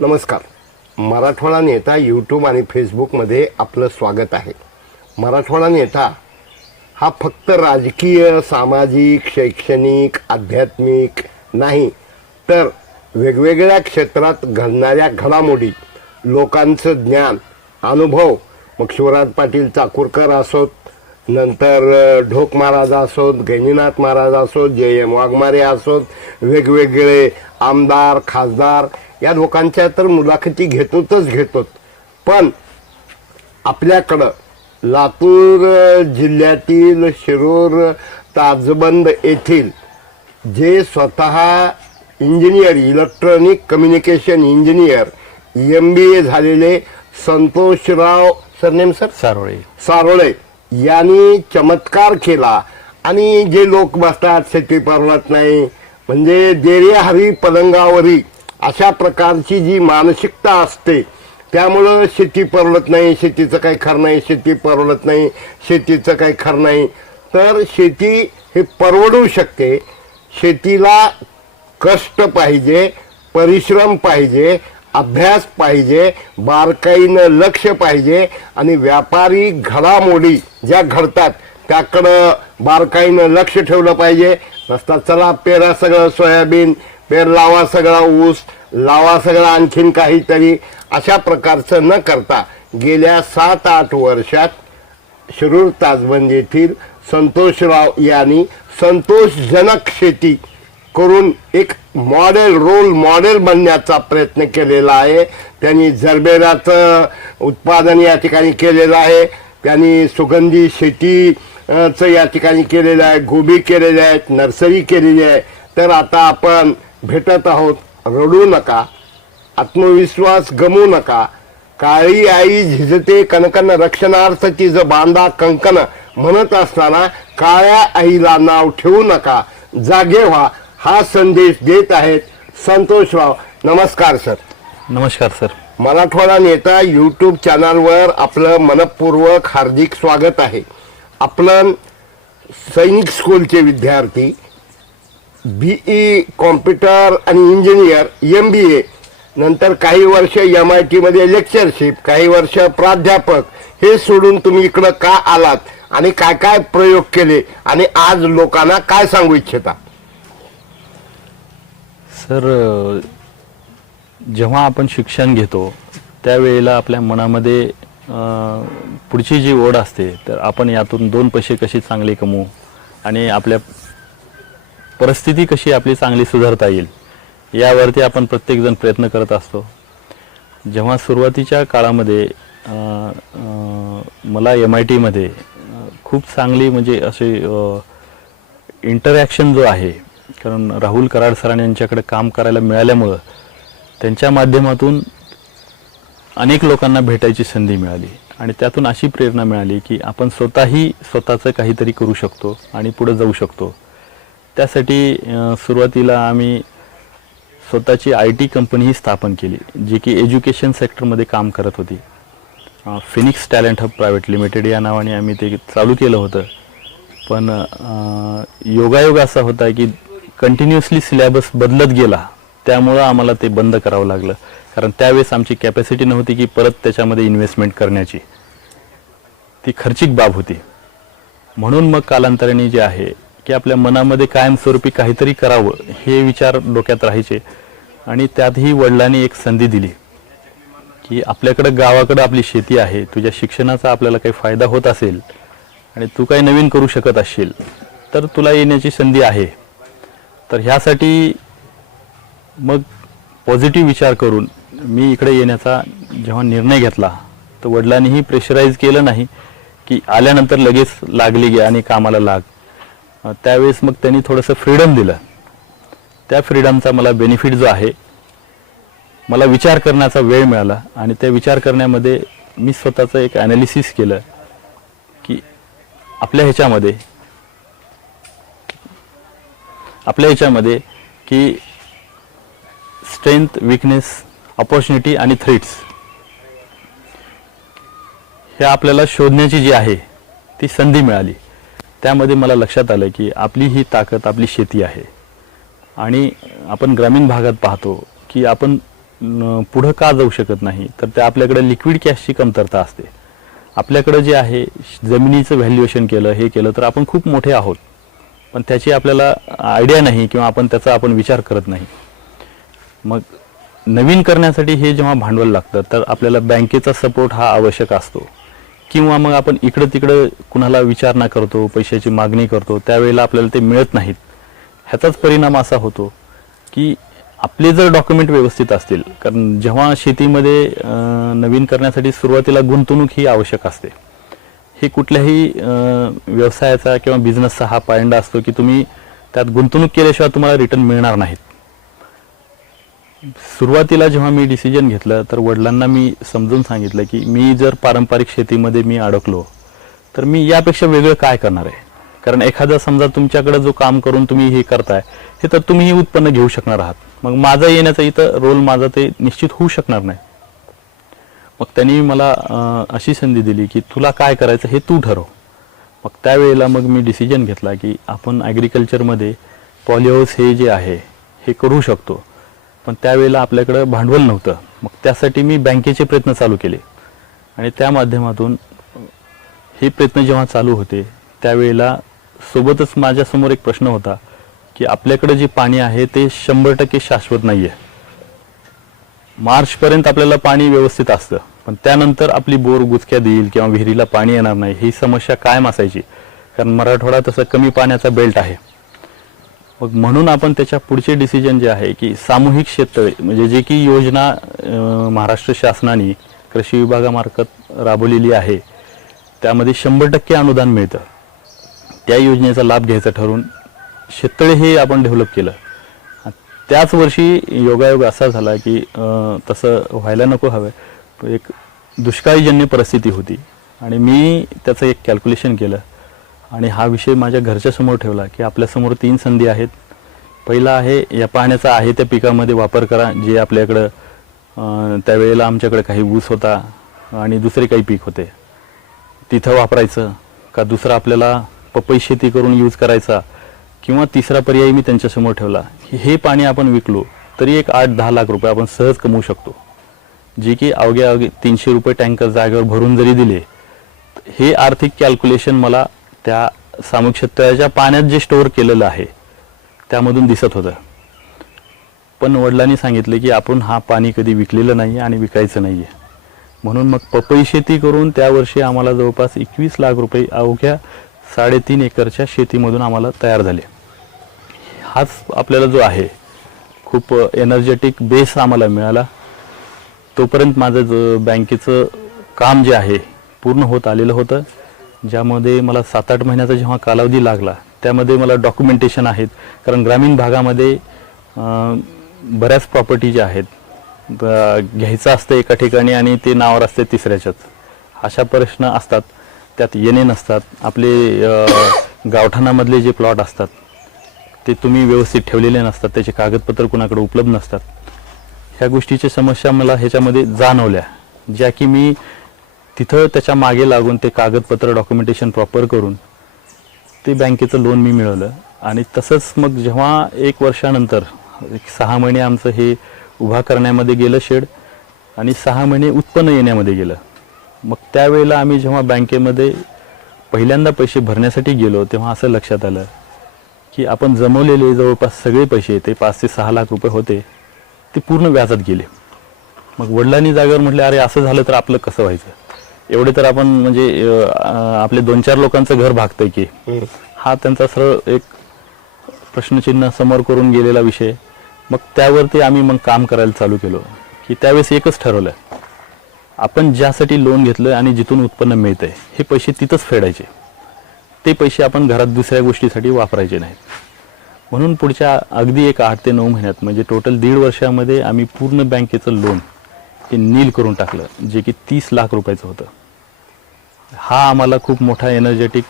नमस्कार. मराठवाडा नेता यूट्यूब आणि फेसबुकमध्ये आपलं स्वागत आहे. मराठवाडा नेता हा फक्त राजकीय, सामाजिक, शैक्षणिक, आध्यात्मिक नाही, तर वेगवेगळ्या क्षेत्रात घडणाऱ्या घडामोडी, लोकांचं ज्ञान, अनुभव, मग शिवराज पाटील चाकूरकर असोत, नंतर ढोक महाराज असोत, गैनीनाथ महाराज असोत, JM वाघमारे असोत, वेगवेगळे आमदार, खासदार, या लोकांच्या तर मुलाखती घेतोच. पण आपल्याकडं लातूर जिल्ह्यातील शिरूर ताजबंद येथील जे स्वतः engineer, electronic communication engineer, MBA झालेले संतोषराव सरनेम सर सारोळे यांनी चमत्कार केला. आणि जे लोक बसतात शेती परवडत नाही, म्हणजे देर्या हरी पलंगावरी, अशा प्रकारची जी मानसिकता असते, त्यामुळं शेती परवडत नाही, शेतीचं काही खरं नाही, शेती परवडत नाही, शेतीचं काही खरं नाही. तर शेती हे परवडू शकते. शेतीला कष्ट पाहिजे, परिश्रम पाहिजे, अभ्यास पाहिजे, बारकाईनं लक्ष पाहिजे आणि व्यापारी घडामोडी ज्या घडतात त्याकडं बारकाईनं लक्ष ठेवलं पाहिजे. नसता चला पेरा सगळं सोयाबीन, पेर लावा सगळा ऊस, लावा सगळं आणखीन काहीतरी, अशा प्रकारचं न करता गेल्या 7-8 वर्षात शिरूर ताजबंद येथील संतोषराव यांनी संतोषजनक शेती करून एक रोल मॉडेल बनण्याचा प्रयत्न केलेला आहे. त्यांनी जरबेराचं उत्पादन या ठिकाणी केलेलं आहे. त्यांनी सुगंधी शेतीचं या ठिकाणी केलेलं आहे, गोबी केलेले आहेत, नर्सरी केलेली आहे. तर आता आपण भेटत आहोत. रडू नका, आत्मविश्वास गमवू नका. काळी आई झिजते कणकन रक्षणार्थ तिचं बांधा कंकन म्हणत असताना काळ्या आईला नाव ठेवू नका, जागे व्हा, हा संदेश देत आहेत संतोषराव. नमस्कार सर. नमस्कार सर. मराठवाडा नेता यूट्यूब चॅनलवर आपलं मनपूर्वक हार्दिक स्वागत आहे. आपण सैनिक स्कूलचे विद्यार्थी, BE कॉम्प्युटर आणि इंजिनियर, MBA, नंतर काही वर्ष MIT मध्ये लेक्चरशिप, काही वर्ष प्राध्यापक, हे सोडून तुम्ही इकडं का आलात आणि काय काय प्रयोग केले आणि आज लोकांना काय सांगू इच्छिता? सर, जेव्हा आपण शिक्षण घेतो त्यावेळेला आपल्या मनामध्ये पुढची जी ओढ असते, तर आपण यातून 2 पैसे कशी चांगले कमवू आणि आपल्या परिस्थिती कशी आपली चांगली सुधारता येईल, यावरती आपण प्रत्येकजण प्रयत्न करत असतो. जेव्हा सुरुवातीच्या काळामध्ये मला MIT मध्ये खूप चांगली म्हणजे असे इंटरॅक्शन जो आहे, कारण राहुल कराड सरांनी यांच्याकडे काम करायला मिळाल्यामुळं त्यांच्या माध्यमातून अनेक लोकांना भेटायची संधी मिळाली आणि त्यातून अशी प्रेरणा मिळाली की आपण स्वतःचं काहीतरी करू शकतो आणि पुढे जाऊ शकतो. त्यासाठी सुरुवातीला आम्ही स्वतःची IT कंपनीही स्थापन केली, जी की एज्युकेशन सेक्टरमध्ये काम करत होती. Phoenix talent hub private limited या नावाने आम्ही ते चालू केलं होतं. पण योगायोग असा होता की कंटिन्युअसली सिलेबस बदलत गेला, त्यामुळं आम्हाला ते बंद करावं लागलं. कारण त्यावेळेस आमची कॅपॅसिटी नव्हती की परत त्याच्यामध्ये इन्व्हेस्टमेंट करण्याची, ती खर्चिक बाब होती. म्हणून मग कालांतराने जे आहे की आपल्या मनामध्ये कायमस्वरूपी काहीतरी करावं हे विचार डोक्यात राहायचे. आणि त्यातही वडिलांनी एक संधी दिली की आपल्याकडं गावाकडं आपली शेती आहे, तुझ्या शिक्षणाचा आपल्याला काही फायदा होत असेल आणि तू काही नवीन करू शकत असशील तर तुला येण्याची संधी आहे. तर ह्यासाठी मग पॉझिटिव्ह विचार करून मी इकडे येण्याचा जेव्हा निर्णय घेतला, तर वडिलांनीही प्रेशराईज केलं नाही की आल्यानंतर लगेच लागली गे आणि कामाला लाग. त्यावेळेस मग त्यांनी थोडंसं फ्रीडम दिलं. त्या फ्रीडमचा मला बेनिफिट जो आहे, मला विचार करण्याचा वेळ मिळाला आणि त्या विचार करण्यामध्ये मी स्वतःचं एक ॲनालिसिस केलं की आपल्या ह्याच्यामध्ये की स्ट्रेंथ, वीकनेस, अपॉर्च्युनिटी आणि थ्रेट्स हे आपल्याला शोधण्याची जी आहे ती संधी मिळाली. त्यामध्ये मला लक्षात आलं की आपली ही ताकद आपली शेती आहे. आणि आपण ग्रामीण भागात पाहतो की आपण पुढं का जाऊ शकत नाही, तर त्या आपल्याकडे लिक्विड कॅशची कमतरता असते. आपल्याकडे जे आहे जमिनीचं व्हॅल्युएशन केलं, हे केलं तर आपण खूप मोठे आहोत, पण त्याची आपल्याला आयडिया नाही किंवा त्याचा आपण विचार करत नाही. मग नवीन करण्यासाठी हे जेव्हा भांडवल लागतं तर आपल्याला बँकेचा सपोर्ट हा आवश्यक असतो, किंवा मग आपण इकडं तिकडं कुणाला विचारणा करतो, पैशाची मागणी करतो, त्यावेळेला आपल्याला ते मिळत नाहीत. ह्याचाच परिणाम असा होतो की आपले जर डॉक्युमेंट व्यवस्थित असतील, कारण जेव्हा शेतीमध्ये नवीन करण्यासाठी सुरुवातीला गुंतवणूक ही आवश्यक असते. हे कुठल्याही व्यवसायाचा किंवा बिझनेसचा हा पायंडा असतो की तुम्ही त्यात गुंतवणूक केल्याशिवाय तुम्हाला रिटर्न मिळणार नाहीत. सुरुवातीला जेव्हा मी डिसिजन घेतलं तर वडिलांना मी समजून सांगितलं की मी जर पारंपरिक शेतीमध्ये मी अडकलो तर मी यापेक्षा वेगळं काय करणार आहे. कारण एखादा समजा तुमच्याकडे जो काम करून तुम्ही हे करताय, हे तर तुम्ही उत्पन्न घेऊ शकणार आहात. मग माझा येण्याचा इथं रोल माझा ते निश्चित होऊ शकणार नाही. मग त्यांनी मला अशी संधी दिली की तुला काय करायचं हे तू ठरव. मग त्यावेळेला मग मी डिसिजन घेतला की आपण ॲग्रिकल्चरमध्ये पॉलीहाऊस हे जे आहे हे करू शकतो, पण त्यावेळेला आपल्याकडं भांडवल नव्हतं. मग त्यासाठी मी बँकेचे प्रयत्न चालू केले आणि त्या माध्यमातून हे प्रयत्न जेव्हा चालू होते त्यावेळेला सोबतच माझ्यासमोर एक प्रश्न होता की आपल्याकडे जे पाणी आहे ते 100% शाश्वत नाही आहे. मार्चपर्यंत आपल्याला पाणी व्यवस्थित असतं, पण त्यानंतर आपली बोर गुचक्यात येईल किंवा विहिरीला पाणी येणार नाही, ही समस्या कायम असायची. कारण मराठवाडा तसा कमी पाण्याचा बेल्ट आहे. मग म्हणून आपण त्याच्या पुढचे डिसिजन जे आहे की सामूहिक शेततळे, म्हणजे जे की योजना महाराष्ट्र शासनाने कृषी विभागामार्फत राबवलेली आहे, त्यामध्ये 100% अनुदान मिळतं. त्या योजनेचा लाभ घ्यायचा ठरवून शेततळे हे आपण डेव्हलप केलं. त्याच वर्षी योगायोग असा झाला की तसं व्हायला नको हवं, एक दुष्काळीजन्य परिस्थिती होती आणि मी त्याचं एक कॅल्क्युलेशन केलं आणि हा विषय माझ्या घरच्या समोर ठेवला की आपल्यासमोर 3 संधी आहेत. पहिला आहे या पाण्याचा आहे त्या पिकामध्ये वापर करा, जे आपल्याकडं त्यावेळेला आमच्याकडे काही ऊस होता आणि दुसरे काही पीक होते, तिथं वापरायचं का दुसरं आपल्याला पपई शेती करून यूज करायचा, किंवा तिसरा पर्याय मी त्यांच्यासमोर ठेवला की हे पाणी आपण विकलो तरी एक 8-10 लाख रुपये आपण सहज कमवू शकतो, जे की अवघ्या 300 रुपये टँकर जागेवर भरून जरी दिले. हे आर्थिक कॅल्क्युलेशन मला त्या सामूहिक शेततळ्याच्या पाण्यात जे स्टोअर केलेलं आहे त्यामधून दिसत होतं. पण वडिलांनी सांगितले की आपण हा पाणी कधी विकलेलं नाही आणि विकायचं नाही आहे. म्हणून मग पपई शेती करून त्या वर्षी आम्हाला जवळपास 21 लाख रुपये अवघ्या 3.5 एकरच्या शेतीमधून आम्हाला तयार झाले. हाच आपल्याला जो आहे खूप एनर्जेटिक बेस आम्हाला मिळाला. तोपर्यंत माझं जो बँकेचं काम जे आहे पूर्ण होत आलेलं होतं, ज्यामध्ये मला 7-8 महिन्याचा जेव्हा कालावधी लागला त्यामध्ये मला डॉक्युमेंटेशन आहेत. कारण ग्रामीण भागामध्ये बऱ्याच प्रॉपर्टी ज्या आहेत घ्यायचं असतं एका ठिकाणी आणि ते नावावर असते तिसऱ्याच्याच, अशा प्रश्न असतात. त्यात येणे नसतात. आपले गावठाणामधले जे प्लॉट असतात ते तुम्ही व्यवस्थित ठेवलेले नसतात, त्याचे कागदपत्र कुणाकडे उपलब्ध नसतात. ह्या गोष्टीची समस्या मला ह्याच्यामध्ये जाणवल्या, ज्या की मी तिथं त्याच्या मागे लागून ते कागदपत्र डॉक्युमेंटेशन प्रॉपर करून ते बँकेचं लोन मी मिळवलं. आणि तसंच मग जेव्हा 1 वर्षानंतर 6 महिने आमचं हे उभा करण्यामध्ये गेलं शेड आणि 6 महिने उत्पन्न येण्यामध्ये गेलं. मग त्यावेळेला आम्ही जेव्हा बँकेमध्ये पहिल्यांदा पैसे भरण्यासाठी गेलो तेव्हा असं लक्षात आलं की आपण जमवलेले जवळपास सगळे पैसे, ते 5 ते 6 लाख रुपये होते, ते पूर्ण व्याजात गेले. मग वडिलांनी जागेवर म्हटले, अरे असं झालं तर आपलं कसं व्हायचं, एवढे तर आपण म्हणजे आपले 2-4 लोकांचं घर भागतंय की. हा त्यांचा सरळ एक प्रश्नचिन्ह समोर करून गेलेला विषय. मग त्यावरती आम्ही मग काम करायला चालू केलो की त्यावेळेस एकच ठरवलं, आपण ज्यासाठी लोन घेतलं आणि जिथून उत्पन्न मिळतंय हे पैसे तिथंच फेडायचे. ते पैसे आपण घरात दुसऱ्या गोष्टीसाठी वापरायचे नाहीत. म्हणून पुढच्या अगदी एक 8 ते 9 महिन्यात म्हणजे टोटल 1.5 वर्षामध्ये आम्ही पूर्ण बँकेचं लोन हे नील करून टाकलं, जे की 30 लाख रुपयाचं होतं. हा आम्हाला खूप मोठा एनर्जेटिक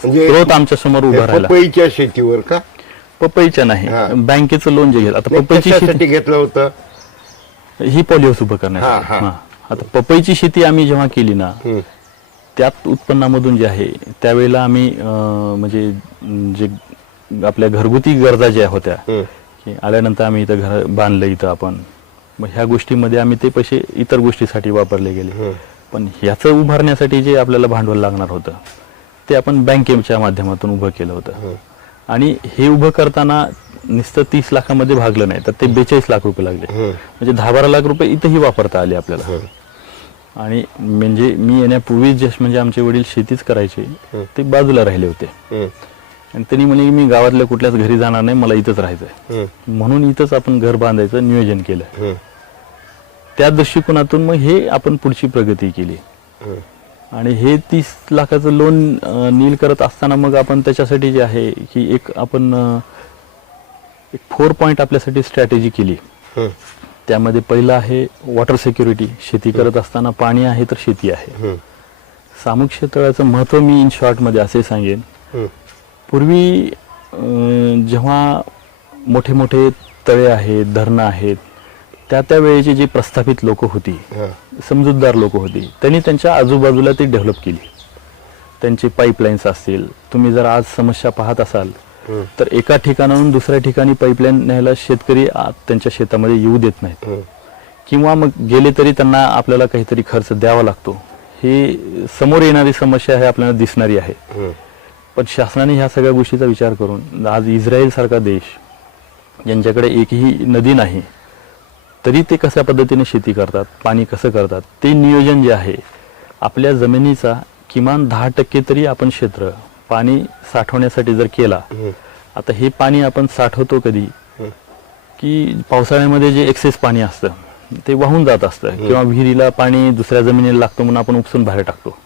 स्रोत आमच्या समोर उभा राहिला. पपईच्या शेतीवर का? पपईच्या नाही, बँकेचं लोन जे घेतलं. आता पपईची शेती घेतलं होतं ही पॉलीहाऊस उभं करण्यासाठी. आता पपईची शेती आम्ही जेव्हा केली ना, त्यात उत्पन्नामधून जे आहे त्यावेळेला आम्ही म्हणजे जे आपल्या घरगुती गरजा ज्या होत्या की आल्यानंतर आम्ही इथं घर बांधलं, इथं आपण मग ह्या गोष्टीमध्ये आम्ही ते पैसे इतर गोष्टीसाठी वापरले गेले. पण ह्याचं उभारण्यासाठी जे आपल्याला भांडवल लागणार होतं ते आपण बँकेच्या माध्यमातून उभं केलं होतं. आणि हे उभं करताना नुसतं 30 लाखामध्ये भागलं नाही तर ते 42 लाख रुपये लागले. म्हणजे 10-12 लाख रुपये इथंही वापरता आले आपल्याला. आणि म्हणजे मी येण्यापूर्वी जस्ट म्हणजे आमचे वडील शेतीच करायचे, ते बाजूला राहिले होते आणि त्यांनी म्हणे मी गावातल्या कुठल्याच घरी जाणार नाही, मला इथंच राहायचंय. म्हणून इथंच आपण घर बांधायचं नियोजन केलं. त्या दृष्टिकोनातून मग हे आपण पुढची प्रगती केली. आणि हे 30 लाखाचं लोन नील करत असताना मग आपण त्याच्यासाठी जे आहे की एक आपण एक 4 पॉईंट आपल्यासाठी स्ट्रॅटेजी केली. त्यामध्ये पहिलं आहे वॉटर सिक्युरिटी. शेती करत असताना पाणी आहे तर शेती आहे. सामुख्य तळ्याचं महत्व मी इन शॉर्टमध्ये असे सांगेन, पूर्वी जेव्हा मोठे मोठे तळे आहेत, धरणं आहेत, त्या वेळेची जी प्रस्थापित लोक होती, समजूतदार लोक होती, त्यांनी त्यांच्या आजूबाजूला ती डेव्हलप केली. त्यांचे पाईपलाईन्स असतील. तुम्ही जर आज समस्या पाहत असाल तर एका ठिकाणाहून दुसऱ्या ठिकाणी पाईपलाईन न्यायला शेतकरी त्यांच्या शेतामध्ये येऊ देत नाहीत, किंवा मग गेले तरी त्यांना आपल्याला काहीतरी खर्च द्यावा लागतो. हे समोर येणारी समस्या आहे, आपल्याला दिसणारी आहे. पण शासनाने ह्या सगळ्या गोष्टीचा विचार करून आज इस्रायल सारखा देश ज्यांच्याकडे एकही नदी नाही तरी ते कशा पद्धतीने शेती करतात, पाणी कसं करतात, ते नियोजन जे आहे आपल्या जमिनीचा किमान 10% तरी आपण क्षेत्र पाणी साठवण्यासाठी जर केला. आता हे पाणी आपण साठवतो कधी की पावसाळ्यामध्ये जे एक्सेस पाणी असतं ते वाहून जात असतं, किंवा विहिरीला पाणी दुसऱ्या जमिनीला लागतं म्हणून आपण उपसून बाहेर टाकतो.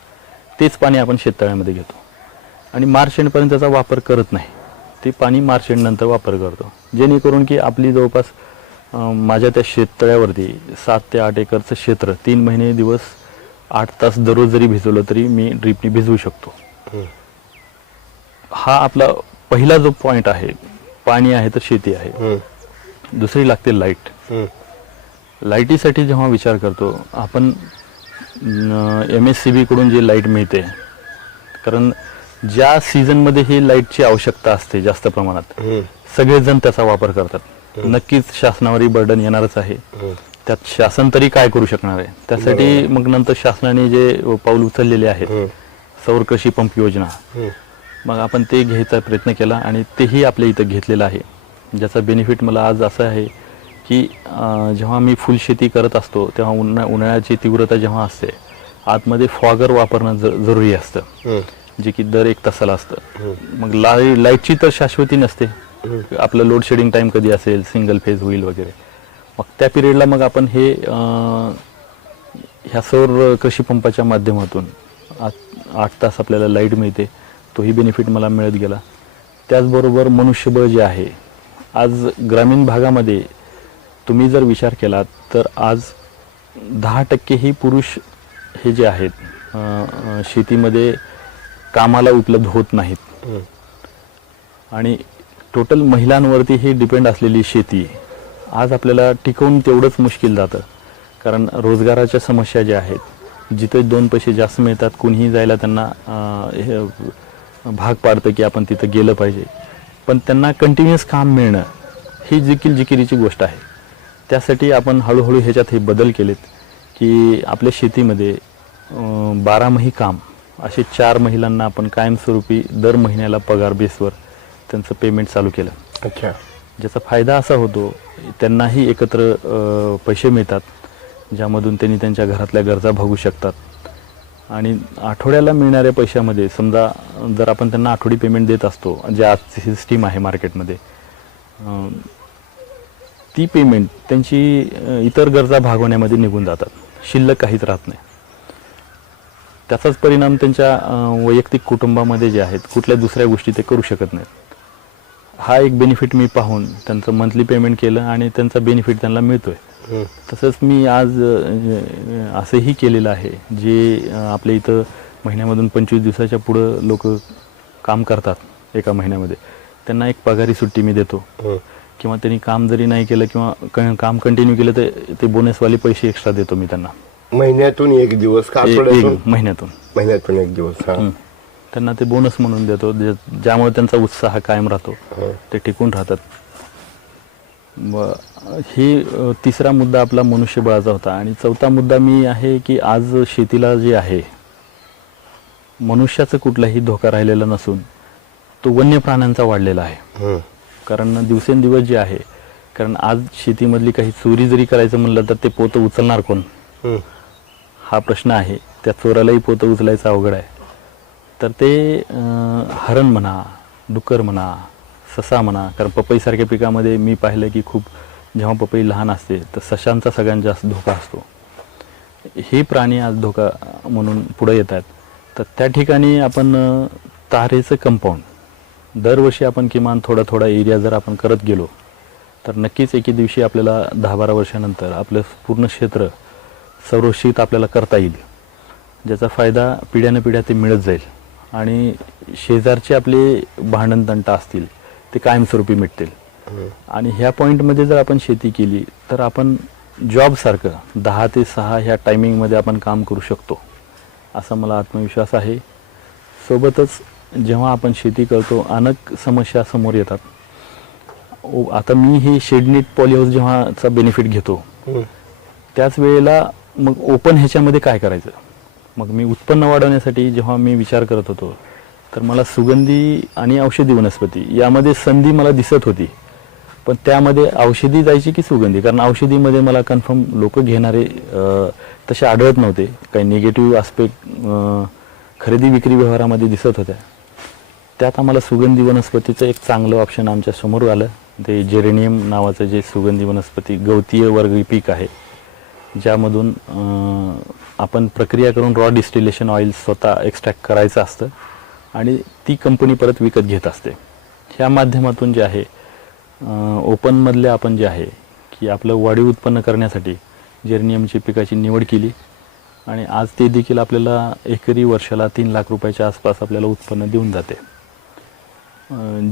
तेच पाणी आपण शेततळ्यामध्ये घेतो आणि मार्च एंडपर्यंत त्याचा वापर करत नाही. ते पाणी मार्च एंड नंतर वापर करतो, जेणेकरून की आपली जवळपास माझ्या त्या शेततळ्यावरती 7 ते 8 एकरचं क्षेत्र 3 महिने दिवस 8 तास दररोज जरी भिजवलं तरी मी ड्रीपनी भिजवू शकतो. हा आपला पहिला जो पॉइंट आहे. पाणी आहे तर शेती आहे. दुसरी लागते लाईट. लाईटीसाठी जेव्हा विचार करतो आपण MSCB कडून जे लाईट मिळते, कारण ज्या सीझनमध्ये ही लाईटची आवश्यकता असते जास्त प्रमाणात, सगळेजण त्याचा वापर करतात. नक्कीच शासनावरही बर्डन येणारच आहे. त्यात शासन तरी काय करू शकणार आहे. त्यासाठी मग नंतर शासनाने जे पाऊल उचललेले आहेत, सौर कृषी पंप योजना, मग आपण ते घ्यायचा प्रयत्न केला आणि तेही आपल्या इथं घेतलेलं आहे. ज्याचा बेनिफिट मला आज असं आहे की जेव्हा मी फुल शेती करत असतो तेव्हा उन्हाळ्याची तीव्रता जेव्हा असते, आतमध्ये फॉगर वापरणं जरुरी असतं, जे की दर 1 तासाला असतं. मग लाईटची तर शाश्वती नसते. आपलं लोड शेडिंग टाइम कधी असेल, सिंगल फेज होईल वगैरे, मग त्या पिरियडला मग आपण हे ह्या सौर कृषी पंपाच्या माध्यमातून 8 तास आपल्याला लाईट मिळते. तोही बेनिफिट मला मिळत गेला. त्याचबरोबर मनुष्यबळ जे आहे, आज ग्रामीण भागामध्ये तुम्ही जर विचार केला तर आज 10% ही पुरुष हे जे आहेत शेतीमध्ये कामाला उपलब्ध होत नाहीत. आणि टोटल महिलांवरती ही डिपेंड असलेली शेती आज आपल्याला टिकवून तेवढंच मुश्किल जातं. कारण रोजगाराच्या समस्या ज्या आहेत, जिथे 2 पैसे जास्त मिळतात कुणीही जायला त्यांना भाग पाडतं की आपण तिथं गेलं पाहिजे. पण त्यांना कंटिन्युअस काम मिळणं ही जिकिरीची गोष्ट आहे. त्यासाठी आपण हळूहळू ह्याच्यात हे बदल केलेत की आपल्या शेतीमध्ये 12 माही काम असे 4 महिलांना आपण कायमस्वरूपी दर महिन्याला पगार बेसवर त्यांचं पेमेंट चालू केलं. अच्छा. ज्याचा फायदा असा होतो, त्यांनाही एकत्र पैसे मिळतात, ज्यामधून त्यांनी त्यांच्या घरातल्या गरजा भागू शकतात. आणि आठवड्याला मिळणाऱ्या पैशामध्ये समजा जर आपण त्यांना आठवडी पेमेंट देत असतो, जे आजची सिस्टीम आहे मार्केटमध्ये, ती पेमेंट त्यांची इतर गरजा भागवण्यामध्ये निघून जातात, शिल्लक काहीच राहत नाही. त्याचाच परिणाम त्यांच्या वैयक्तिक कुटुंबामध्ये जे आहेत कुठल्या दुसऱ्या गोष्टी ते करू शकत नाहीत. हा एक बेनिफिट मी पाहून त्यांचं मंथली पेमेंट केलं आणि त्यांचा बेनिफिट त्यांना मिळतोय. तसंच मी आज असंही केलेलं आहे, जे आपल्या इथं महिन्यामधून 25 दिवसाच्या पुढं लोक काम करतात एका महिन्यामध्ये, त्यांना एक पगारी सुट्टी मी देतो. किंवा त्यांनी काम जरी नाही केलं किंवा काम कंटिन्यू केलं तर ते बोनसवाले पैसे एक्स्ट्रा देतो मी त्यांना. महिन्यातून 1 दिवस का आठवड्यातून? महिन्यातून 1 दिवस. त्यांना ते बोनस म्हणून देतो, ज्यामुळे त्यांचा उत्साह कायम राहतो, ते टिकून राहतात. ही तिसरा मुद्दा आपला मनुष्यबळाचा होता. आणि चौथा मुद्दा मी आहे की आज शेतीला जे आहे मनुष्याचा कुठलाही धोका राहिलेला नसून तो वन्य प्राण्यांचा वाढलेला आहे. कारण दिवसेंदिवस जे आहे, कारण आज शेतीमधली काही चोरी जरी करायचं म्हणलं तर ते पोतं उचलणार कोण, हा प्रश्न आहे. त्या चोरालाही पोतं उचलायचं अवघड आहे. तर ते हरण म्हणा, डुक्कर म्हणा, ससा म्हणा, कारण पपईसारख्या पिकामध्ये मी पाहिलं की खूप जेव्हा पपई लहान असते तर सशांचा सगळ्यात जास्त धोका असतो. हे प्राणी आज धोका म्हणून पुढे येत आहेत. तर त्या ठिकाणी आपण तारेचं कंपाऊंड दरवर्षी आपण किमान थोडा थोडा एरिया जर आपण करत गेलो तर नक्कीच एके दिवशी आपल्याला 10-12 वर्षानंतर आपलं पूर्ण क्षेत्र संरक्षित आपल्याला करता येईल, ज्याचा फायदा पिढ्यानपिढ्या ते मिळत जाईल. आणि शेजारचे आपले भांडणतंटा असतील ते कायमस्वरूपी मिटतील. आणि ह्या पॉईंटमध्ये जर आपण शेती केली तर आपण जॉबसारखं 10 ते 6 ह्या टायमिंगमध्ये आपण काम करू शकतो, असा मला आत्मविश्वास आहे. सोबतच जेव्हा आपण शेती करतो अनेक समस्या समोर येतात. आता मी हे शेडनेट पॉलीहाऊस जेव्हाचा बेनिफिट घेतो त्याच वेळेला मग ओपन ह्याच्यामध्ये काय करायचं, मग मी उत्पन्न वाढवण्यासाठी जेव्हा मी विचार करत होतो तर मला सुगंधी आणि औषधी वनस्पती यामध्ये संधी मला दिसत होती. पण त्यामध्ये औषधी जायची की सुगंधी, कारण औषधीमध्ये मला कन्फर्म लोक घेणारे तसे आढळत नव्हते. काही निगेटिव्ह आस्पेक्ट खरेदी विक्री व्यवहारामध्ये दिसत होत्या. त्यात आम्हाला सुगंधी वनस्पतीचं एक चांगलं ऑप्शन आमच्या समोर आलं. ते जेरेनियम नावाचं जे सुगंधी वनस्पती गवतीय वर्गीय पीक आहे, ज्यामधून आपण प्रक्रिया करून रॉ डिस्टिलेशन ऑइल स्वतः एक्स्ट्रॅक्ट करायचं असतं आणि ती कंपनी परत विकत घेत असते. ह्या माध्यमातून जे आहे ओपनमधले आपण जे आहे की आपलं वाढीव उत्पन्न करण्यासाठी जेरेनियमची पिकाची निवड केली आणि आज ते देखील आपल्याला एकरी वर्षाला 3 लाख रुपयाच्या आसपास आपल्याला उत्पन्न देऊन जाते.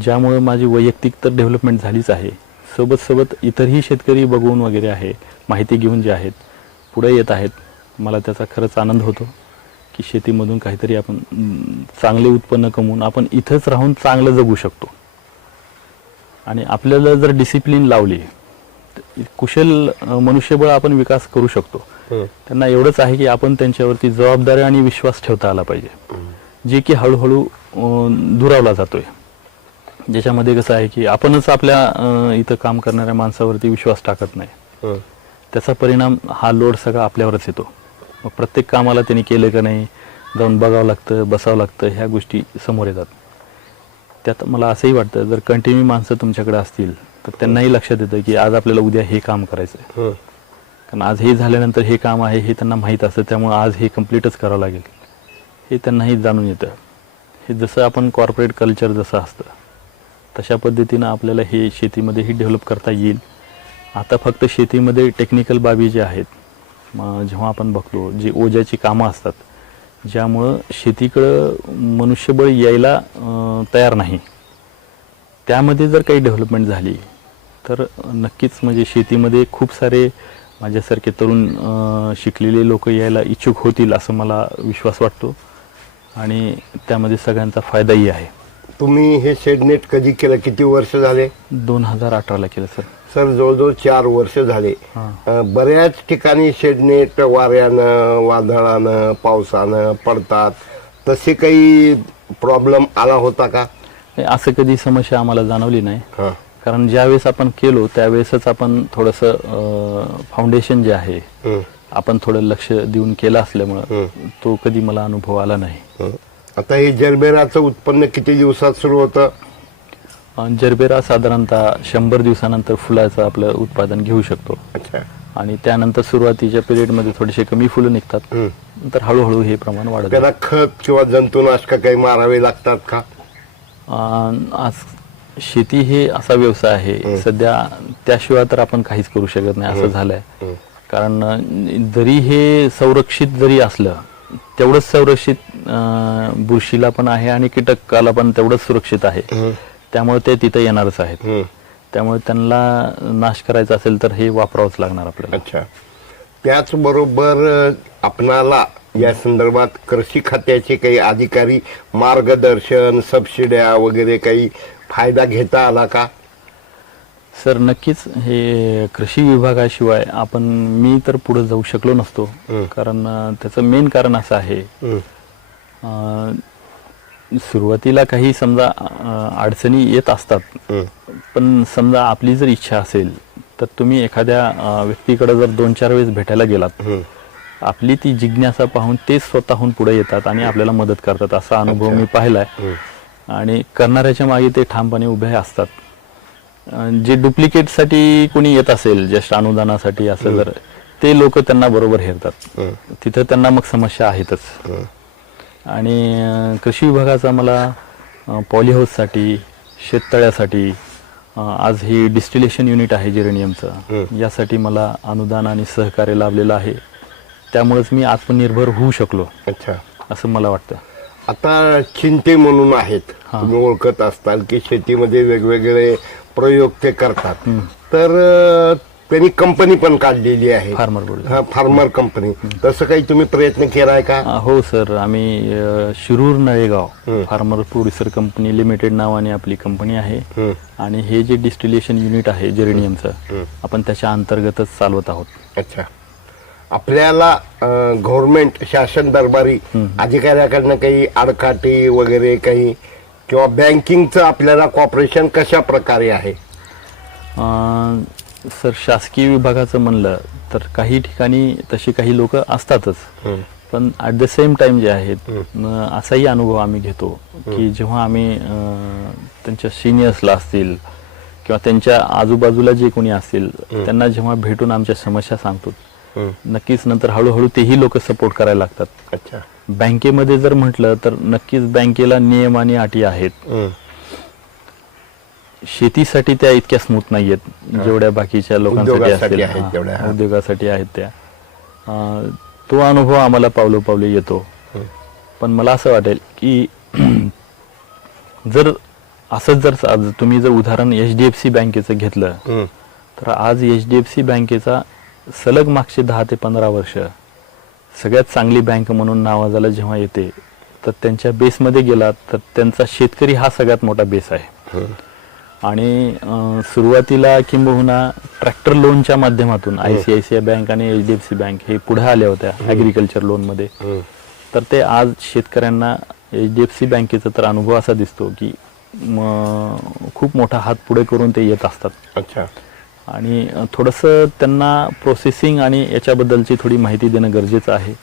ज्यामुळे माझी वैयक्तिक तर डेव्हलपमेंट झालीच आहे, सोबत इतरही शेतकरी बघून वगैरे आहे माहिती घेऊन जे आहेत पुढे येत आहेत. मला त्याचा खरंच आनंद होतो की शेतीमधून काहीतरी आपण चांगले उत्पन्न कमवून आपण इथंच राहून चांगलं जगू शकतो. आणि आपल्याला जर डिसिप्लिन लावली तर कुशल मनुष्यबळ आपण विकास करू शकतो. त्यांना एवढंच आहे की आपण त्यांच्यावरती जबाबदारी आणि विश्वास ठेवता आला पाहिजे, जे की हळूहळू दुरावला जातोय. ज्याच्यामध्ये कसं आहे की आपणच आपल्या इथं काम करणाऱ्या माणसावरती विश्वास टाकत नाही, त्याचा परिणाम हा लोड सगळा आपल्यावरच येतो. मग प्रत्येक कामाला त्यांनी केलं का नाही जाऊन बघावं लागतं, बसावं लागतं, ह्या गोष्टी समोर येतात. त्यात मला असंही वाटतं जर कंटिन्यू माणसं तुमच्याकडे असतील तर त्यांनाही लक्षात येतं की आज आपल्याला उद्या हे काम करायचं आहे, कारण आज हे झाल्यानंतर हे काम आहे हे त्यांना माहीत असतं, त्यामुळे आज हे कम्प्लीटच करावं लागेल हे त्यांनाही जाणून येतं. हे जसं आपण कॉर्पोरेट कल्चर जसं असतं तशा पद्धतीनं आपल्याला हे शेतीमध्येही डेव्हलप करता येईल. आता फक्त शेतीमध्ये टेक्निकल बाबी ज्या आहेत, जेव्हा आपण बघतो जी ओझ्याची कामं असतात ज्यामुळं शेतीकडं मनुष्यबळ यायला तयार नाही, त्यामध्ये जर काही डेव्हलपमेंट झाली तर नक्कीच म्हणजे शेतीमध्ये खूप सारे माझ्यासारखे तरुण शिकलेले लोक यायला इच्छुक होतील असं मला विश्वास वाटतो आणि त्यामध्ये सगळ्यांचा फायदाही आहे. तुम्ही हे शेडनेट कधी केलं, किती वर्ष झाले? 2018ला केलं सर. सर जवळजवळ 4 वर्ष झाले. बऱ्याच ठिकाणी शेडनेट वाऱ्यानं वादळानं पावसानं पडतात, तसे काही प्रॉब्लेम आला होता का? असं कधी समस्या आम्हाला जाणवली नाही, कारण ज्यावेळेस आपण केलो त्यावेळेसच आपण थोडंसं फाउंडेशन जे आहे आपण थोडं लक्ष देऊन केलं असल्यामुळं तो कधी मला अनुभव आला नाही. आता हे जरबेराचं उत्पन्न किती दिवसात सुरू होतं? जरबेरा साधारणतः 100 दिवसानंतर फुलाचं आपलं उत्पादन घेऊ शकतो. अच्छा. आणि त्यानंतर सुरुवातीच्या पिरियडमध्ये थोडेसे कमी फुलं निघतात, नंतर हळूहळू हे प्रमाण वाढत. त्याला खत किंवा जंतुनाशक काही मारावे लागतात का? आज शेती हे असा व्यवसाय आहे सध्या, त्याशिवाय तर आपण काहीच करू शकत नाही असं झालंय. कारण जरी हे संरक्षित जरी असलं तेवढंच संरक्षित बुरशीला पण आहे आणि कीटकाला पण तेवढंच सुरक्षित आहे, त्यामुळे ते तिथे येणारच आहेत. त्यामुळे त्यांना नाश करायचा असेल तर हे वापरावंच लागणार आपल्याला. अच्छा. त्याचबरोबर आपणाला या संदर्भात कृषी खात्याचे काही अधिकारी मार्गदर्शन सबसिड्या वगैरे काही फायदा घेता आला का? सर नक्कीच हे कृषी विभागाशिवाय मी तर पुढे जाऊ शकलो नसतो. कारण त्याचं मेन कारण असं आहे, सुरुवातीला काही समजा अडचणी येत असतात, पण समजा आपली जर इच्छा असेल तर तुम्ही एखाद्या व्यक्तीकडे जर 2-4 वेळेस भेटायला गेलात, आपली ती जिज्ञासा पाहून ते स्वतःहून पुढे येतात आणि आपल्याला मदत करतात. असा अनुभव मी पाहिलाय आणि करणाऱ्याच्या मागे ते ठामपणे उभे असतात. जे डुप्लिकेटसाठी कोणी येत असेल, जस्ट अनुदानासाठी असं जर, ते लोक त्यांना बरोबर हेरतात. तिथं त्यांना मग समस्या आहेतच. आणि कृषी विभागाचा मला पॉलीहाऊससाठी, शेततळ्यासाठी, आज हे डिस्टिलेशन युनिट आहे जेरेनियमचं, यासाठी मला अनुदान आणि सहकार्य लाभलेलं आहे. त्यामुळेच मी आत्मनिर्भर होऊ शकलो. अच्छा, असं मला वाटतं. आता चिंते म्हणून आहेत, तुम्ही ओळखत असताल की शेतीमध्ये वेगवेगळे प्रयोग ते करतात. तर त्यांनी कंपनी पण काढलेली आहे, फार्मर बोर्ड. Farmer company. तसं काही तुम्ही प्रयत्न केलाय का? हो सर, आम्ही Shirur Nalegaon farmer producer company limited नावाने आपली कंपनी आहे. आणि हे जे डिस्टिलेशन युनिट आहे जेरेनियमचं, आपण त्याच्या अंतर्गतच चालवत आहोत. अच्छा, आपल्याला गव्हर्नमेंट शासन दरबारी अधिकाऱ्याकडनं काही आडकाठी वगैरे काही, किंवा बँकिंगचं आपल्याला कॉपरेशन कशा प्रकारे आहे? सर शासकीय विभागाचं म्हणलं तर काही ठिकाणी तशी काही लोक असतातच, पण ॲट द सेम टाइम जे आहेत, असाही अनुभव आम्ही घेतो की जेव्हा आम्ही त्यांच्या सिनियर्सला असतील किंवा त्यांच्या आजूबाजूला जे कोणी असतील त्यांना जेव्हा भेटून आमच्या समस्या सांगतो, नक्कीच नंतर हळूहळू तेही लोक सपोर्ट करायला लागतात. अच्छा, बँकेमध्ये जर म्हटलं तर नक्कीच बँकेला नियम आणि अटी आहेत. शेतीसाठी त्या इतक्या स्मूथ नाहीयेत जेवढ्या बाकीच्या लोकांसाठी असतील. उद्योगासाठी आहेत त्या. तो अनुभव आम्हाला पावलोपावले येतो. पण मला असं वाटेल की जर असंच जर तुम्ही जर उदाहरण HDFC बँकेचं घेतलं, तर आज HDFC बँकेचा सलग मागचे 10 ते 15 वर्ष सगळ्यात चांगली बँक म्हणून नावाजाला जेव्हा येते, तर त्यांच्या बेसमध्ये गेला तर त्यांचा शेतकरी हा सगळ्यात मोठा बेस आहे. आणि सुरुवातीला किंबहुना ट्रॅक्टर लोनच्या माध्यमातून ICICI बँक आणि HDFC बँक हे पुढे आल्या होत्या ॲग्रिकल्चर लोनमध्ये. तर ते आज शेतकऱ्यांना HDFC बँकेचा तर अनुभव असा दिसतो की खूप मोठा हात पुढे करून ते येत असतात. अच्छा, आणि थोडंसं त्यांना प्रोसेसिंग आणि याच्याबद्दलची थोडी माहिती देणं गरजेचं आहे,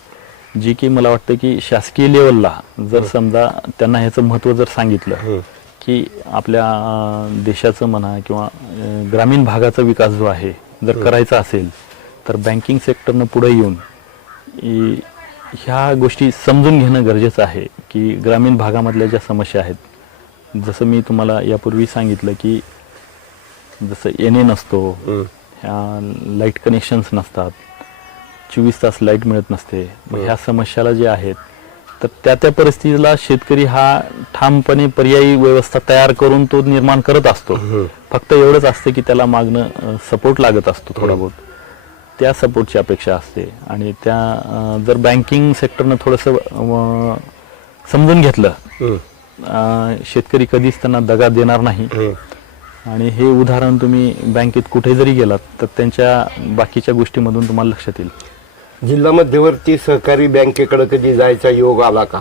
जी की मला वाटतं की शासकीय लेवलला जर समजा त्यांना ह्याचं महत्त्व जर सांगितलं की आपल्या देशाचं म्हणा किंवा ग्रामीण भागाचा विकास जो आहे जर करायचा असेल, तर बँकिंग सेक्टरनं पुढे येऊन ह्या गोष्टी समजून घेणं गरजेचं आहे की ग्रामीण भागामधल्या ज्या समस्या आहेत, जसं मी तुम्हाला यापूर्वी सांगितलं की जसं NA नसतो, ह्या लाईट कनेक्शन्स नसतात, 24 तास लाईट मिळत नसते, ह्या समस्याला जे आहेत तर त्या परिस्थितीला शेतकरी हा ठामपणे पर्यायी व्यवस्था तयार करून तो निर्माण करत असतो. फक्त एवढंच असतं की त्याला मागणं सपोर्ट लागत असतो थोडा बहुत, त्या सपोर्टची अपेक्षा असते. आणि त्या जर बँकिंग सेक्टरनं थोडंसं समजून घेतलं, शेतकरी कधीच त्यांना दगा देणार नाही. आणि हे उदाहरण तुम्ही बँकेत कुठे जरी गेलात तर त्यांच्या बाकीच्या गोष्टीमधून तुम्हाला लक्षात येईल. जिल्हा मध्यवर्ती सहकारी बँकेकडे कधी जायचा योग आला का?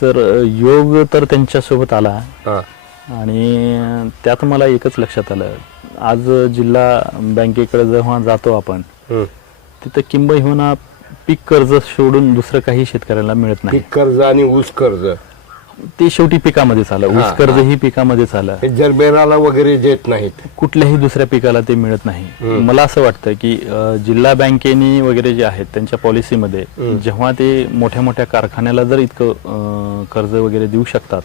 सर योग तर त्यांच्यासोबत आला. आणि त्यात मला एकच लक्षात आलं, आज जिल्हा बँकेकडे जेव्हा जातो आपण, तिथं किंबहुना पीक कर्ज सोडून दुसरं काही शेतकऱ्याला मिळत नाही. पीक कर्ज आणि ऊस कर्ज ते शेवटी पिकामध्येच आलं. ऊस कर्ज ही पिकामध्येच आलं. जरबेराला वगैरे देत नाहीत, कुठल्याही दुसऱ्या पिकाला ते मिळत नाही. मला असं वाटतं की जिल्हा बँकेनी वगैरे जे आहेत त्यांच्या पॉलिसीमध्ये जेव्हा ते मोठ्या मोठ्या कारखान्याला जर इतकं कर्ज वगैरे देऊ शकतात,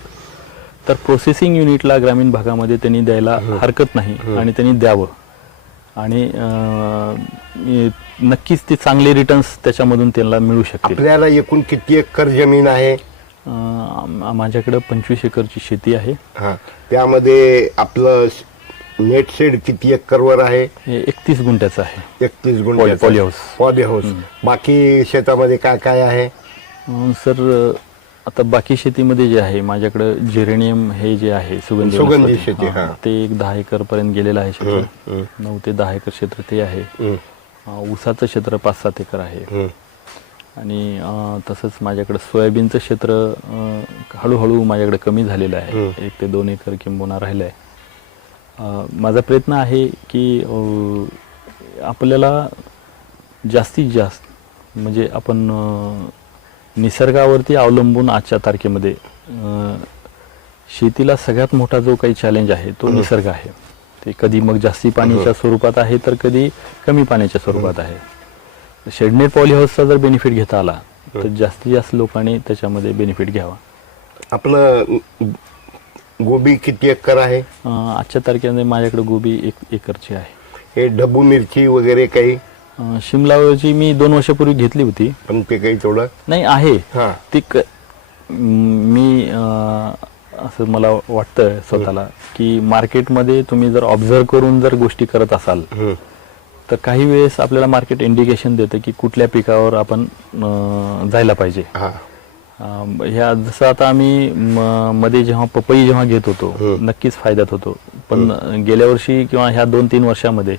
तर प्रोसेसिंग युनिटला ग्रामीण भागामध्ये त्यांनी द्यायला हरकत नाही आणि त्यांनी द्यावं. आणि नक्कीच ते चांगले रिटर्न्स त्याच्यामधून त्यांना मिळू शकतील. आपल्याला एकूण किती एकर जमीन आहे? माझ्याकडे 25 एकरची शेती आहे. त्यामध्ये आपलं नेट शेड किती एकरवर आहे? 31 गुंठ्याचं आहे. 31 गुंठ्याचं पॉली हाऊस. बाकी शेतामध्ये काय काय आहे? सर आता बाकी शेतीमध्ये जे आहे माझ्याकडे जेरेनियम हे जे आहे सुगंधी वनस्पती, शेती, हा, हा. ते एक 10 एकर पर्यंत गेलेलं आहे क्षेत्र. 9 ते 10 एकर क्षेत्र ते आहे. ऊसाचं क्षेत्र 5-7 एकर आहे. आणि तसंच माझ्याकडे सोयाबीनचं क्षेत्र हळूहळू माझ्याकडे कमी झालेलं आहे. 1 ते 2 एकर किंबहुना राहिलं आहे. माझा प्रयत्न आहे की आपल्याला जास्तीत जास्त म्हणजे आपण निसर्गावरती अवलंबून आजच्या तारखेमध्ये शेतीला सगळ्यात मोठा जो काही चॅलेंज आहे तो निसर्ग आहे. ते कधी मग जास्ती पाण्याच्या स्वरूपात आहे तर कधी कमी पाण्याच्या स्वरूपात आहे. शेडनेट पॉलीहाऊसचा जर बेनिफिट घेता आला तर जास्तीत जास्त लोकांनी त्याच्यामध्ये बेनिफिट घ्यावा. आपलं गोबी किती एकर आहे? आजच्या तारखेमध्ये माझ्याकडे गोबी 1 एकरची आहे. हे ढबू मिरची वगैरे काही? शिमलाची मी 2 वर्षापूर्वी घेतली होती. पण ते काही थोडं नाही आहे हा. ती मी असं मला वाटतं स्वतःला की मार्केटमध्ये तुम्ही जर ऑब्झर्व करून जर गोष्टी करत असाल तर काही वेळेस आपल्याला मार्केट इंडिकेशन देतं की कुठल्या पिकावर आपण जायला पाहिजे. ह्या जसं आता आम्ही मध्ये जेव्हा पपई जेव्हा घेत होतो नक्कीच फायद्यात होतो. पण गेल्या वर्षी किंवा ह्या 2-3 वर्षामध्ये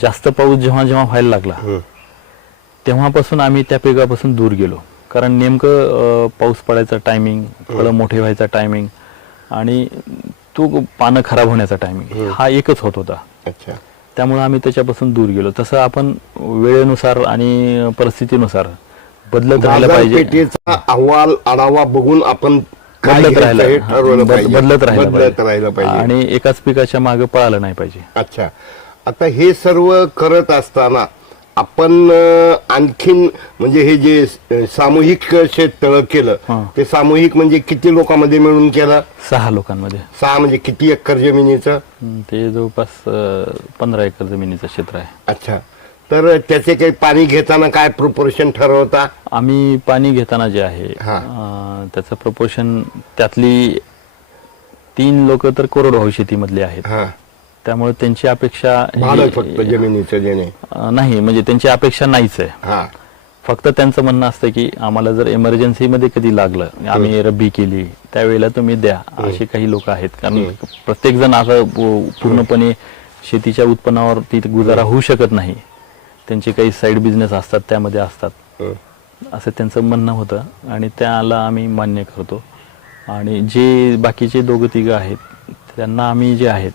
जास्त पाऊस जेव्हा जेव्हा व्हायला लागला तेव्हापासून आम्ही त्या पिकापासून दूर गेलो. कारण नेमकं पाऊस पडायचा टायमिंग, फळं मोठे व्हायचा टायमिंग आणि तो पानं खराब होण्याचा टायमिंग हा एकच होत होता. अच्छा. त्यामुळे आम्ही त्याच्यापासून दूर गेलो. तसं आपण वेळेनुसार आणि परिस्थितीनुसार बदलत राहिलं पाहिजे. बाजारपेठेचा अहवाल आढावा बघून आपण काय बदलत घ्यायचं हे ठरवलं पाहिजे. बदलत राहिलं राहिलं पाहिजे आणि एकाच पिकाच्या मागे पळालं नाही पाहिजे. अच्छा. आता हे सर्व करत असताना आपण आणखीन म्हणजे हे जे सामूहिक शेततळ केलं ते सामूहिक म्हणजे किती लोकांमध्ये मिळून केलं? 6 लोकांमध्ये. 6 म्हणजे किती एकर जमिनीचं? ते जवळपास 15 एकर जमिनीचं क्षेत्र आहे. अच्छा. तर त्याचे काही पाणी घेताना काय प्रोपोर्शन ठरवता? आम्ही पाणी घेताना जे आहे त्याचं प्रोपोर्शन त्यातली 3 लोक तर कोरडवाहू शेतीमधले आहेत. त्यामुळे त्यांची अपेक्षा फक्त जमिनीचं देणे नाही, म्हणजे त्यांची अपेक्षा नाहीच आहे. फक्त त्यांचं म्हणणं असतं की आम्हाला जर इमर्जन्सीमध्ये कधी लागलं, आम्ही रब्बी केली त्यावेळेला तुम्ही द्या, असे काही लोक आहेत. कारण प्रत्येक जण असं पूर्णपणे शेतीच्या उत्पन्नावरती गुजारा होऊ शकत नाही. त्यांचे काही साईड बिझनेस असतात त्यामध्ये असतात असं त्यांचं म्हणणं होतं आणि त्याला आम्ही मान्य करतो. आणि जे बाकीचे 2-3 आहेत त्यांना आम्ही जे आहेत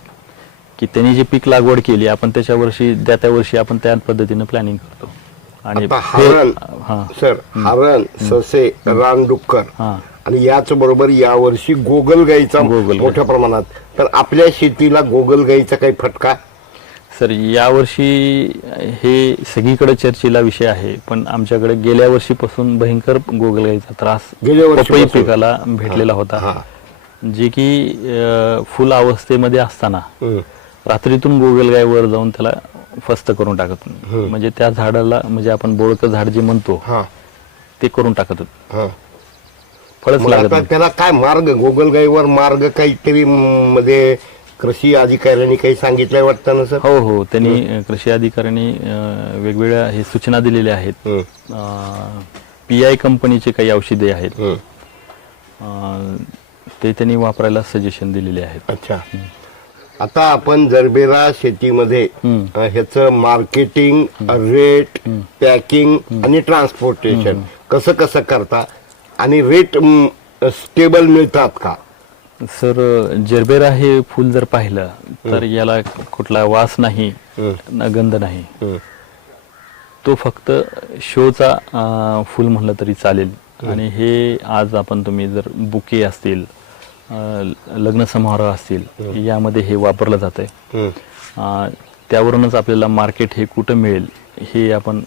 की त्यांनी जे पीक लागवड केली आपण त्याच्या वर्षी त्या वर्षी आपण त्या पद्धतीने प्लॅनिंग करतो. आणि हरण, ससे, रानडुक्कर आणि याच बरोबर यावर्षी गोगलगाईचा मोठ्या प्रमाणात. तर आपल्या शेतीला गोगलगाईचा काही फटका? सर यावर्षी हे सगळीकडे चर्चेला विषय आहे. पण आमच्याकडे गेल्या वर्षीपासून भयंकर गोगलगाईचा त्रास पपई पिकाला भेटलेला होता. जे की फुल अवस्थेमध्ये असताना रात्रीतून गोगलगाई वर जाऊन त्याला फस्त करून टाकत. म्हणजे त्या झाडाला म्हणजे आपण बोळकं झाड जे म्हणतो ते करून टाकत होत. फळच लागत. त्याला काय मार्ग, गोगलगाईवर मार्ग काहीतरी मध्ये कृषी अधिकाऱ्यांनी काही सांगितलंय वाटतं ना सर? हो, त्यांनी कृषी अधिकाऱ्यांनी वेगवेगळ्या हे सूचना दिलेल्या आहेत. PI कंपनीचे काही औषधे आहेत ते त्यांनी वापरायला सजेशन दिलेले आहेत. अच्छा. आता आपण जरबेरा शेतीमध्ये ह्याचं मार्केटिंग, रेट, पॅकिंग आणि ट्रान्सपोर्टेशन कसं करता आणि रेट स्टेबल मिळतात का? सर जरबेरा हे फुल जर पाहिलं तर याला कुठला वास नाही, गंध नाही. तो फक्त शोचा फुल म्हणलं तरी चालेल. आणि हे आज तुम्ही जर बुके असतील, लग्न समारोह असतील यामध्ये हे वापरलं जातंय. त्यावरूनच आपल्याला मार्केट हे कुठं मिळेल हे आपण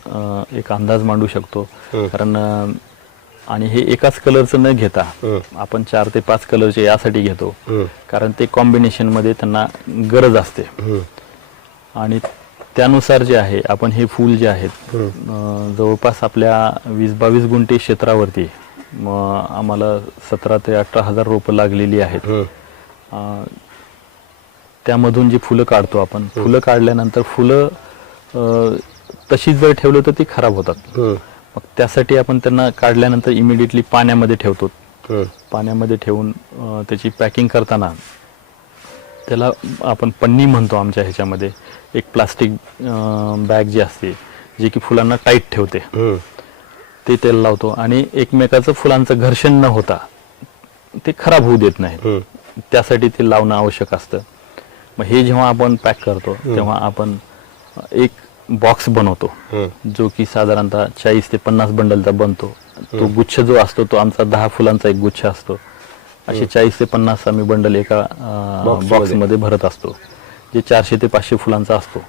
एक अंदाज मांडू शकतो. कारण आणि हे एकाच कलरचं न घेता आपण 4 ते 5 कलरचे यासाठी घेतो कारण ते कॉम्बिनेशन मध्ये त्यांना गरज असते. आणि त्यानुसार जे आहे आपण हे फूल जे आहेत जवळपास आपल्या 20-22 गुंठे क्षेत्रावरती आम्हाला 17 ते 18 हजार रोपं लागलेली आहेत. त्यामधून जी फुलं काढतो आपण, फुलं काढल्यानंतर फुलं तशीच जर ठेवलं तर ती खराब होतात. मग त्यासाठी आपण त्यांना काढल्यानंतर इमिडिएटली पाण्यामध्ये ठेवतो पाण्यामध्ये ठेवून त्याची पॅकिंग करताना त्याला आपण पन्नी म्हणतो आमच्या ह्याच्यामध्ये, एक प्लास्टिक बॅग जी असते जी की फुलांना टाईट ठेवते, ते तेल लावतो आणि एकमेकाचं फुलांचं घर्षण न होता ते खराब होऊ देत नाही, त्यासाठी ते लावणं आवश्यक असतं. मग हे जेव्हा आपण पॅक करतो तेव्हा आपण एक बॉक्स बनवतो जो की साधारणतः 40 ते 50 बंडलचा बनतो. तो गुच्छ जो असतो तो आमचा 10 फुलांचा एक गुच्छ असतो. असे 40 ते 50 आम्ही बंडल एका बॉक्समध्ये भरत असतो, जे 400 ते 500 फुलांचा असतो.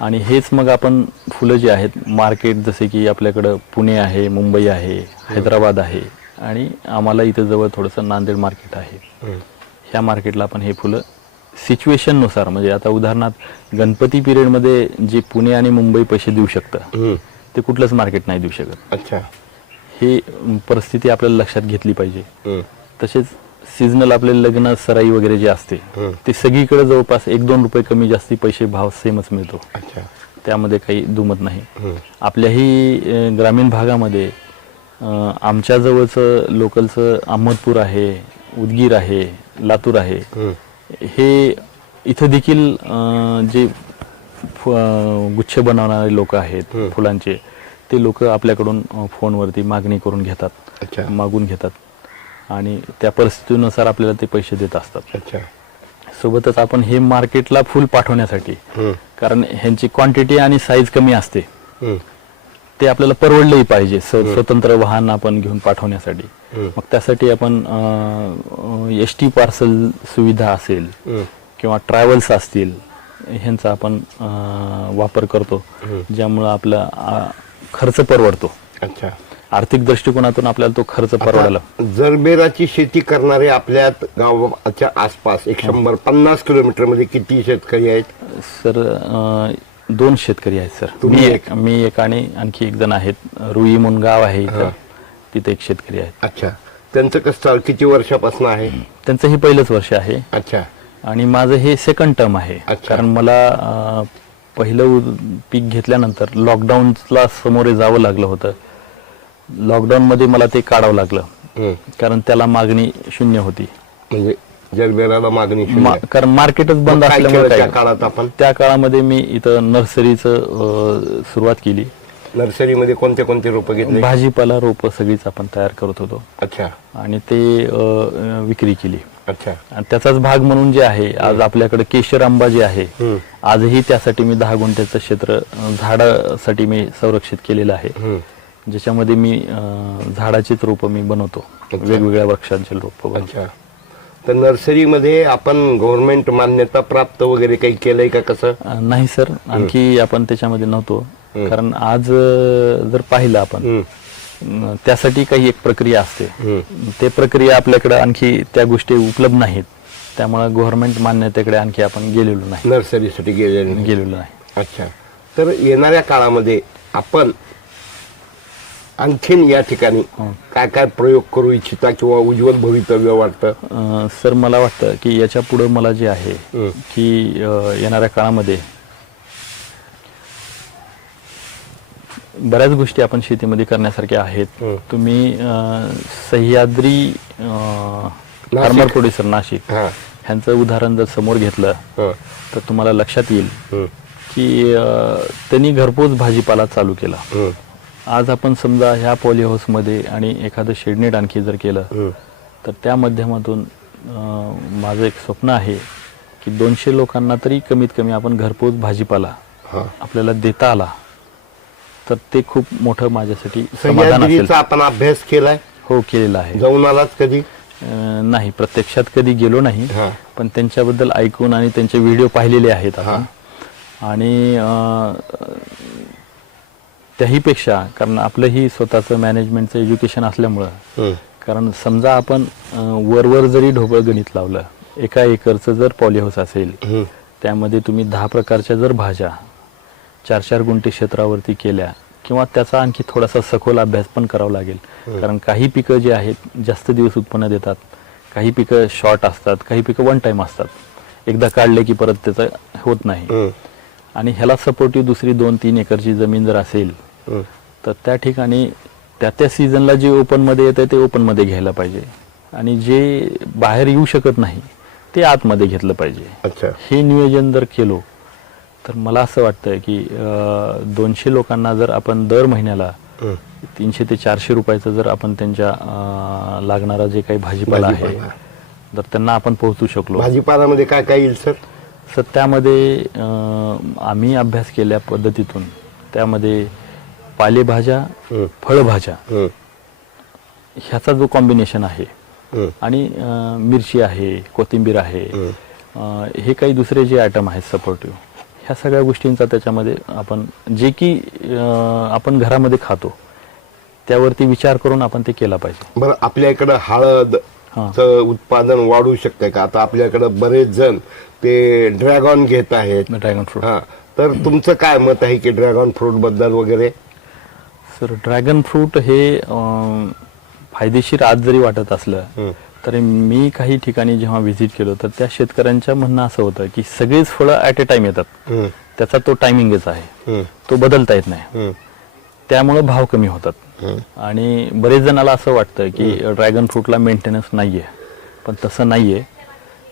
आणि हेच मग आपण फुलं जी आहेत मार्केट, जसे की आपल्याकडं पुणे आहे, मुंबई आहे, हैदराबाद आहे आणि आम्हाला इथं जवळ थोडंसं नांदेड मार्केट आहे, ह्या मार्केटला आपण हे फुलं सिच्युएशननुसार, म्हणजे आता उदाहरणार्थ गणपती पिरियडमध्ये जे पुणे आणि मुंबई पैसे देऊ शकतं ते कुठलंच मार्केट नाही देऊ शकत. अच्छा, हे परिस्थिती आपल्याला लक्षात घेतली पाहिजे. तसेच सीजनल आपले लग्न सराई वगैरे जे असते ते सगळीकडे जवळपास 1-2 रुपये कमी जास्ती पैसे भाव सेमच मिळतो, त्यामध्ये काही दुमत नाही. आपल्याही ग्रामीण भागामध्ये आमच्या जवळचं लोकलचं अहमदपूर आहे, उदगीर आहे, लातूर आहे, हे इथं देखील जे गुच्छ बनवणारे लोक आहेत फुलांचे, ते लोक आपल्याकडून फोनवरती मागणी करून घेतात, मागून घेतात आणि त्या परिस्थितीनुसार आपल्याला ते पैसे देत असतात. सोबतच आपण हे मार्केटला फुल पाठवण्यासाठी, कारण ह्यांची क्वांटिटी आणि साईज कमी असते, ते आपल्याला परवडलंही पाहिजे स्वतंत्र वाहन आपण घेऊन पाठवण्यासाठी. मग त्यासाठी आपण ST पार्सल सुविधा असेल किंवा ट्रॅव्हल्स असतील, ह्यांचा आपण वापर करतो, ज्यामुळं आपला खर्च परवडतो. अच्छा, आर्थिक दृष्टिकोनातून आपल्याला तो खर्च परवडायला. जरबेराची शेती करणारे आपल्या गावाच्या आसपास 150 किलोमीटर मध्ये किती शेतकरी आहेत? सर 2 शेतकरी आहेत सर. मी एक आणि आणखी एक जण आहेत. रुई म्हणून गाव आहे इथं, तिथे एक शेतकरी आहेत. अच्छा, त्यांचं कसं किती वर्षापासून आहे? त्यांचं हे पहिलंच वर्ष आहे. अच्छा, आणि माझं हे सेकंड टर्म आहे. कारण मला पहिलं पीक घेतल्यानंतर लॉकडाऊनला समोरे जावं लागलं होतं. लॉकडाऊन मध्ये मला ते काढावं लागलं, कारण त्याला मागणी शून्य होती. म्हणजे जरबेराला मागणी कारण मार्केटच बंद असल्यामुळे त्या काळात आपण त्या काळामध्ये मी इथं नर्सरीचं सुरुवात केली. नर्सरीमध्ये कोणते कोणते रोपं घेतले? भाजीपाला रोपं सगळीच आपण तयार करत होतो. अच्छा, आणि ते विक्री केली. अच्छा, आणि त्याचाच भाग म्हणून जे आहे आज आपल्याकडे केशर आंबा जे आहे, आजही त्यासाठी मी 10 गुंठ्याचं क्षेत्र झाडासाठी मी संरक्षित केलेलं आहे, ज्याच्यामध्ये मी झाडाचीच रोपं मी बनवतो, वेगवेगळ्या वृक्षांचे रोपं. अच्छा, तर नर्सरीमध्ये आपण गव्हर्नमेंट मान्यता प्राप्त वगैरे काही केलंय का? कसं? नाही सर, आणखी आपण त्याच्यामध्ये नव्हतो. कारण आज जर पाहिलं आपण, त्यासाठी काही एक प्रक्रिया असते, ते प्रक्रिया आपल्याकडे आणखी त्या गोष्टी उपलब्ध नाहीत, त्यामुळे गव्हर्नमेंट मान्यतेकडे आणखी आपण गेलेलो नाही, नर्सरीसाठी गेलेलो नाही. अच्छा, तर येणाऱ्या काळामध्ये आपण आणखीन या ठिकाणी काय काय प्रयोग करू इच्छिता किंवा उज्ज्वल भवितव्य वाटतं? सर, मला वाटतं की याच्या पुढे मला जे आहे की येणाऱ्या काळामध्ये बऱ्याच गोष्टी आपण शेतीमध्ये करण्यासारख्या आहेत. तुम्ही सह्याद्री फार्मर प्रोड्युसर नाशिक ह्यांचं उदाहरण जर समोर घेतलं तर तुम्हाला लक्षात येईल की त्यांनी घरपोच भाजीपाला चालू केला. आज आपण समजा ह्या पॉली हाऊसमध्ये आणि एखादं शेडनेट आणखी जर केलं तर त्या माध्यमातून माझं एक स्वप्न आहे की 200 लोकांना तरी कमीत कमी आपण घरपोच भाजीपाला आपल्याला देता आला तर ते खूप मोठं माझ्यासाठी समाधान असेल. आपण अभ्यास केलाय? हो, केलेला आहे. जाऊन आलात कधी? नाही, प्रत्यक्षात कधी गेलो नाही, पण त्यांच्याबद्दल ऐकून आणि त्यांचे व्हिडिओ पाहिलेले आहेत आपण. आणि त्याहीपेक्षा कारण आपलंही स्वतःचं मॅनेजमेंटचं एज्युकेशन असल्यामुळं, कारण समजा आपण वरवर जरी ढोबळ गणित लावलं, 1 एकरचं जर पॉली हाऊस असेल, त्यामध्ये तुम्ही 10 प्रकारच्या जर भाज्या 4-4 गुंठे क्षेत्रावरती केल्या, किंवा त्याचा आणखी थोडासा सखोल अभ्यास पण करावा लागेल. कारण काही पिकं जे आहेत जास्त दिवस उत्पन्न देतात, काही पिकं शॉर्ट असतात, काही पिकं वन टाइम असतात, एकदा काढले की परत त्याचं होत नाही. आणि ह्याला सपोर्टिव्ह दुसरी 2-3 एकरची जमीन जर असेल तर त्या ठिकाणी त्या त्या सीझनला जे ओपनमध्ये येतं ते ओपनमध्ये घ्यायला पाहिजे आणि जे बाहेर येऊ शकत नाही ते आतमध्ये घेतलं पाहिजे. अच्छा. हे नियोजन जर केलो तर मला असं वाटतं की 200 लोकांना जर आपण दर महिन्याला 300 ते 400 रुपयाचं जर आपण त्यांच्या लागणारा जे काही भाजीपाला आहे जर त्यांना आपण पोहोचू शकलो. भाजीपाल्यामध्ये काय काय येईल सर? सर त्यामध्ये आम्ही अभ्यास केल्या पद्धतीतून त्यामध्ये पालेभाज्या, फळभाज्या ह्याचा जो कॉम्बिनेशन आहे आणि मिरची आहे, कोथिंबीर आहे, हे काही दुसरे जे आयटम आहेत सपोर्टिव्ह, ह्या सगळ्या गोष्टींचा त्याच्यामध्ये आपण जे की आपण घरामध्ये खातो त्यावरती विचार करून आपण ते केला पाहिजे. बरं, आपल्या इकडं हळद उत्पादन वाढू शकते का? आता आपल्याकडे बरेच जण ते ड्रॅगन घेत आहेत. Dragon fruit. तर तुमचं काय मत आहे की ड्रॅगन फ्रूट बद्दल वगैरे? सर ड्रॅगन फ्रूट हे फायदेशीर आज जरी वाटत असलं तरी मी काही ठिकाणी जेव्हा व्हिजिट केलो तर त्या शेतकऱ्यांच्या म्हणणं असं होतं की सगळीच फळं ऍट अ टाइम येतात, त्याचा तो टायमिंगच आहे, तो बदलता येत नाही, त्यामुळे भाव कमी होतात. आणि बरेच जणाला असं वाटतं की ड्रॅगन फ्रूटला मेंटेनन्स नाहीये, पण तसं नाहीये.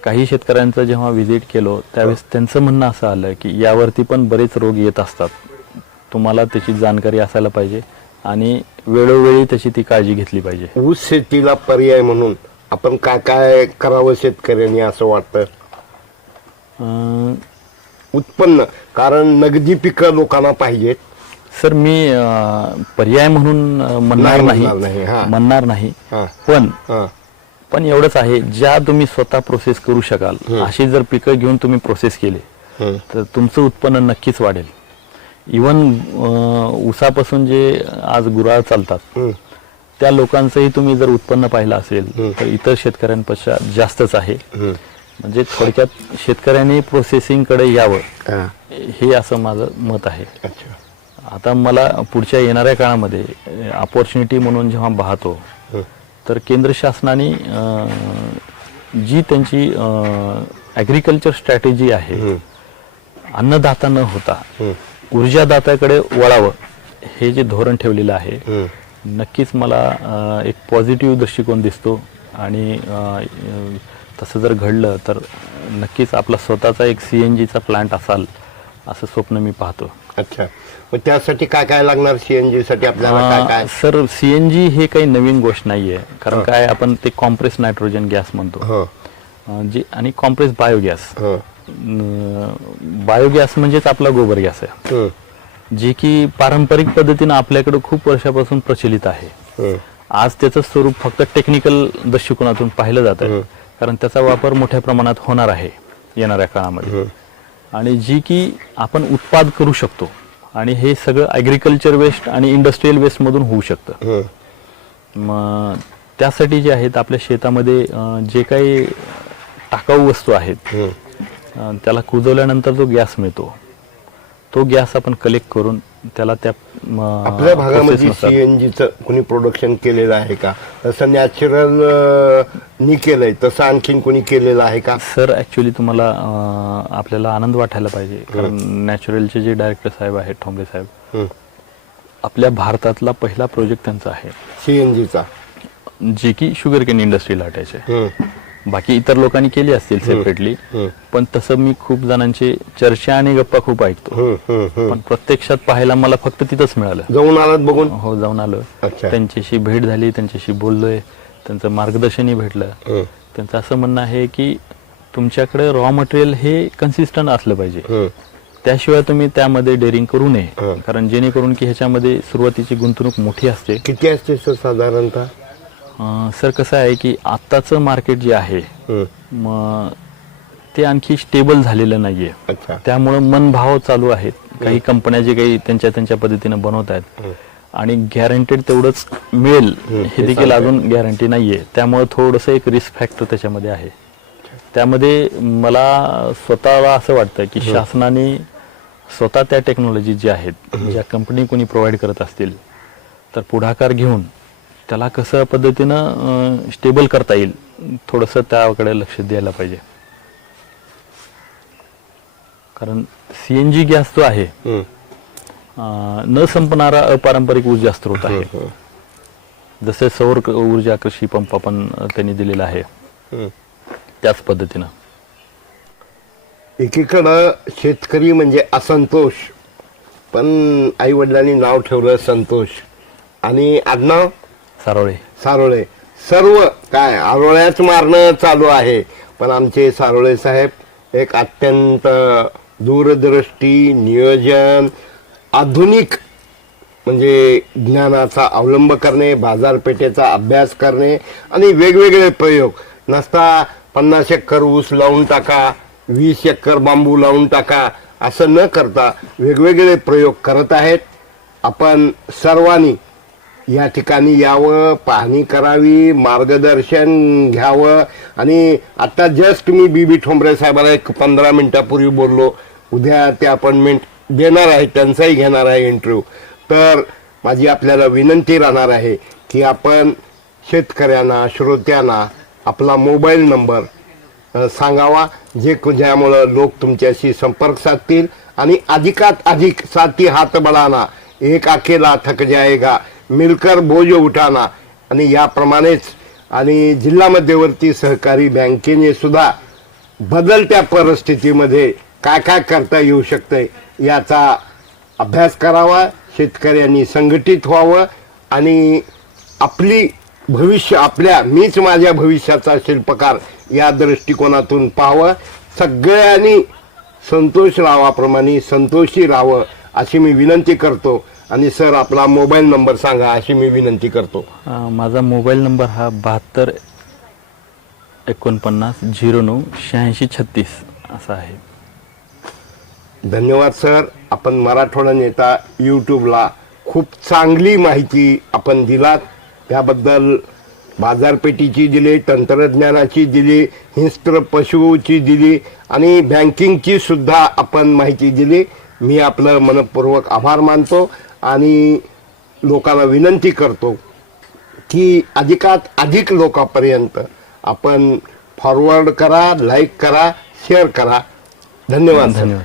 काही शेतकऱ्यांचं जेव्हा व्हिजिट केलो त्यावेळेस त्यांचं म्हणणं असं आलं की यावरती पण बरेच रोग येत असतात, तुम्हाला त्याची जाणकारी असायला पाहिजे आणि वेळोवेळी त्याची ती काळजी घेतली पाहिजे. ऊस शेतीला पर्याय म्हणून आपण काय काय करावं शेतकऱ्यांनी असं वाटतं? उत्पन्न, कारण नगदी पिकं लोकांना पाहिजेत. सर मी पर्याय म्हणून म्हणणार नाही, पण एवढंच आहे, ज्या तुम्ही स्वतः प्रोसेस करू शकाल अशी जर पिकं घेऊन तुम्ही प्रोसेस केली तर तुमचं उत्पन्न नक्कीच वाढेल. इवन ऊसापासून जे आज गुराळ चालतात त्या लोकांचंही तुम्ही जर उत्पन्न पाहिलं असेल तर इतर शेतकऱ्यांपेक्षा जास्तच आहे. म्हणजे थोडक्यात शेतकऱ्यांनी प्रोसेसिंग कडे यावं हे असं माझं मत आहे. आता मला पुढच्या येणाऱ्या काळामध्ये अपॉर्च्युनिटी म्हणून जेव्हा पाहतो तर केंद्र शासनाने जी त्यांची ॲग्रिकल्चर स्ट्रॅटेजी आहे, अन्नदाता न होता ऊर्जादात्याकडे वळावं हे जे धोरण ठेवलेलं आहे, नक्कीच मला एक पॉझिटिव्ह दृष्टिकोन दिसतो. आणि तसं जर घडलं तर नक्कीच आपला स्वतःचा एक CNGचा प्लांट असाल असं स्वप्न मी पाहतो. अच्छा, मग त्यासाठी काय काय लागणार? CNG साठी आपल्याला काय काय? सर CNG हे काही नवीन गोष्ट नाहीये, कारण काय आपण ते कॉम्प्रेस नायट्रोजन गॅस म्हणतो जे, आणि कॉम्प्रेस बायोगॅस. बायोगॅस म्हणजेच आपला गोबर गॅस आहे, जे की पारंपरिक पद्धतीने आपल्याकडे खूप वर्षापासून प्रचलित आहे. आज त्याचं स्वरूप फक्त टेक्निकल दृष्टिकोनातून पाहिलं जातं, कारण त्याचा वापर मोठ्या प्रमाणात होणार आहे येणाऱ्या काळामध्ये, आणि जी की आपण उत्पाद करू शकतो. आणि हे सगळं ॲग्रिकल्चर वेस्ट आणि इंडस्ट्रीयल वेस्ट मधून होऊ शकतं. मग त्यासाठी जे आहेत आपल्या शेतामध्ये जे काही टाकाऊ वस्तू आहेत त्याला कुजवल्यानंतर जो गॅस मिळतो तो गॅस आपण कलेक्ट करून त्याला त्या आपल्या भागामध्ये CNGचं कोणी प्रोडक्शन केलेलं आहे का? तसं नॅचरल नी केलंय तसं आणखीन कोणी केलेलं आहे का? सर ऍक्च्युली तुम्हाला आपल्याला आनंद वाटायला पाहिजे, कारण नॅचरलचे जे डायरेक्टर साहेब आहेत ठोंबरे साहेब, आपल्या भारतातला पहिला प्रोजेक्ट त्यांचा आहे CNGचा, जे की शुगर केन इंडस्ट्रीला अटॅच आहे. बाकी इतर लोकांनी केली असतील सेपरेटली, पण तसं मी खूप जणांची चर्चा आणि गप्पा खूप ऐकतो, पण प्रत्यक्षात पाहायला मला फक्त तिथंच मिळालं. जाऊन आलात बघून? हो, जाऊन आलो. त्यांच्याशी भेट झाली, त्यांच्याशी बोललोय, त्यांचं मार्गदर्शनही भेटलं. त्यांचं असं म्हणणं आहे की तुमच्याकडे रॉ मटेरियल हे कन्सिस्टंट असलं पाहिजे, त्याशिवाय तुम्ही त्यामध्ये डेअरिंग करू नये, कारण जेणेकरून की ह्याच्यामध्ये सुरुवातीची गुंतवणूक मोठी असते. किती असते सर साधारणतः? सर कसं आहे की आत्ताचं मार्केट जे आहे मग ते आणखी स्टेबल झालेलं नाहीये, त्यामुळे मनभाव चालू आहेत. काही कंपन्या जे काही त्यांच्या पद्धतीने बनवत आहेत आणि गॅरंटेड तेवढंच मिळेल हे देखील अजून गॅरंटी नाहीये, त्यामुळे थोडंसं एक रिस्क फॅक्टर त्याच्यामध्ये आहे. त्यामध्ये मला स्वतःला असं वाटतं की शासनाने स्वतः त्या टेक्नॉलॉजी ज्या आहेत, ज्या कंपनी कोणी प्रोव्हाइड करत असतील तर पुढाकार घेऊन त्याला कसं पद्धतीनं स्टेबल करता येईल थोडंसं त्याकडे लक्ष द्यायला पाहिजे. कारण CNG गॅस जो आहे न संपणारा अपारंपरिक ऊर्जा स्रोत आहे. जसे सौर ऊर्जा कृषी पंप आपण त्यांनी दिलेला आहे त्याच पद्धतीनं. एकीकडं शेतकरी म्हणजे असंतोष, पण आई वडिलांनी नाव ठेवलं संतोष आणि आडनाव सारोळे. सारोळे. सर्व काय आरोळ्याच मारणं चालू आहे, पण आमचे सारोळे साहेब एक अत्यंत दूरदृष्टी, नियोजन, आधुनिक म्हणजे ज्ञानाचा अवलंब करणे, बाजारपेठेचा अभ्यास करणे आणि वेगवेगळे प्रयोग. नसता 50 एकर ऊस लावून टाका, 20 एकर बांबू लावून टाका, असं न करता वेगवेगळे प्रयोग करत आहेत. आपण सर्वांनी या ठिकाणी यावं, पाहणी करावी, मार्गदर्शन घ्यावं. आणि आता जस्ट मी बी ठोंबरे साहेबांना एक 15 मिनिटापूर्वी बोललो, उद्या ते अपॉइंटमेंट देणार आहे, त्यांचाही घेणार आहे इंटरव्ह्यू. तर माझी आपल्याला विनंती राहणार आहे की आपण शेतकऱ्यांना, श्रोत्यांना आपला मोबाईल नंबर सांगावा, ज्यामुळं लोक तुमच्याशी संपर्क साधतील. आणि अधिकात अधिक साथी हात बढ़ाना, एक अकेला थक जाएगा, मिलकर बोझ उठाना. आणि याप्रमाणेच आणि जिल्हा मध्यवर्ती सहकारी बँकेने सुद्धा बदलत्या परिस्थितीमध्ये काय काय करता येऊ शकतंय याचा अभ्यास करावा. शेतकऱ्यांनी संघटित व्हावं आणि आपली भविष्य मीच माझ्या भविष्याचा शिल्पकार या दृष्टिकोनातून पाहावं. सगळ्यांनी संतोष राहावाप्रमाणे संतोषी राहावं अशी मी विनंती करतो. आणि सर आपला मोबाईल नंबर सांगा अशी मी विनंती करतो. माझा मोबाईल नंबर हा 72 49 09 86 36 असा आहे. धन्यवाद सर. आपण मराठवाडा नेता यूट्यूबला खूप चांगली माहिती आपण दिलात. त्याबद्दल बाजारपेठीची दिली, तंत्रज्ञानाची दिली, हिंस्त्र पशुची दिली आणि बँकिंगची सुद्धा आपण माहिती दिली. मी आपलं मनपूर्वक आभार मानतो आणि लोकांना विनंती करतो की अधिकात अधिक लोकांपर्यंत आपण फॉरवर्ड करा, लाईक करा, शेअर करा. धन्यवाद. धन्यवाद.